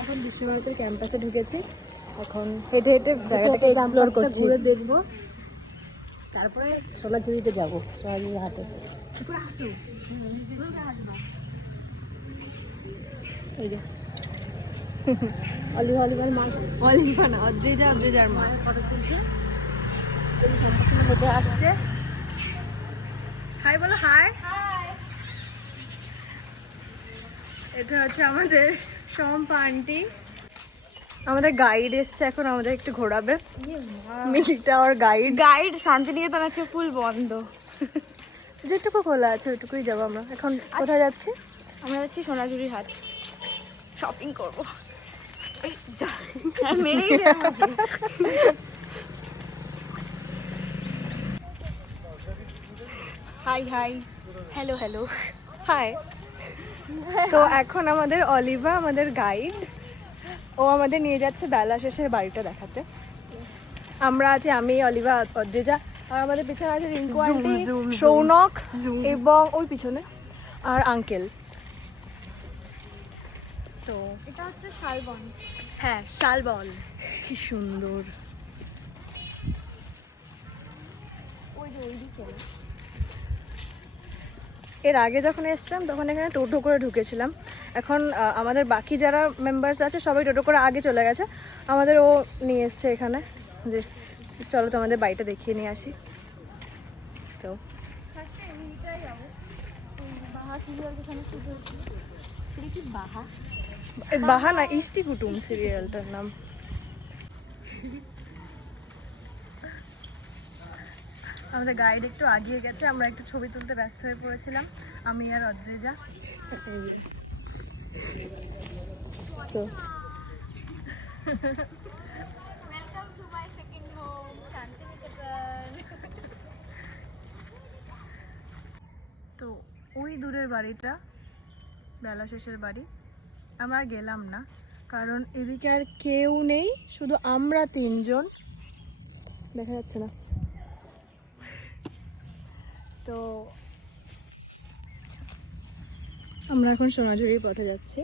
এখন বিশ্বভারতীর ক্যাম্পাসে ঢুকেছি। এখন হেঁটে হেঁটে জায়গাটাকে এক্সপ্লোর করছি, ঘুরে দেখবো, তারপরে সোনাঝুরিতে যাবো, সোনাঝুরি হাটে। অলিভার মা, অলিভা না, অদ্রিজার মা ফটো তুলছে। সম্পূর্ণ হেঁটে আসছে। হাই বলো, হাই। এটা হচ্ছে আমাদের শম্পা আন্টি, আমাদের গাইড এসছে, এখন আমাদের একটু ঘোরাবে। মিল্কটা আর গাইড শান্তিনিকেতন আছে ফুল বন্ধ, যেটুকু খোলা আছে ওইটুকুই যাবো আমরা। এখন কোথায় যাচ্ছি? আমরা যাচ্ছি সোনাঝুরি হাট, শপিং করবো। Hi hi, hello hello, hi. তো এখন আমাদের অলিভা, আমাদের গাইড, ও আমাদের নিয়ে যাচ্ছে বেলা শেষের বাড়িটা দেখাতে। আমরা আছি, আমি, অলিভা, অদ্রিজা, আর আমাদের পিছনে আছে রিঙ্কু আন্টি, সৌনক, এবং ওই পিছনে আর আঙ্কেল। তো এটা হচ্ছে শালবন। হ্যাঁ, শালবন, কি সুন্দর। ওই যে ওইদিকে। এর আগে যখন এসছিলাম তখন এখানে টোটো করে ঢুকেছিলাম। এখন আমাদের বাকি যারা মেম্বার্স আছে সবাই টোটো করে আগে চলে গেছে, আমাদের ও নিয়ে এসছে এখানে, যে চলো তোমাদের বাড়িটা দেখিয়ে নিয়ে আসি। তো বাহা না, ইষ্টি কুটুম সিরিয়ালটার নাম। আমাদের গাইড একটু আগিয়ে গেছে, আমরা একটু ছবি তুলতে ব্যস্ত হয়ে পড়েছিলাম, আমি আর অদ্রিজা। তো তো ওই দূরের বাড়িটা বেলা শেষের বাড়ি। আমরা গেলাম না, কারণ এদিকে আর কেউ নেই, শুধু আমরা তিনজন, দেখা যাচ্ছে না। তো আমরা এখন সোনাঝুরির পথে যাচ্ছি।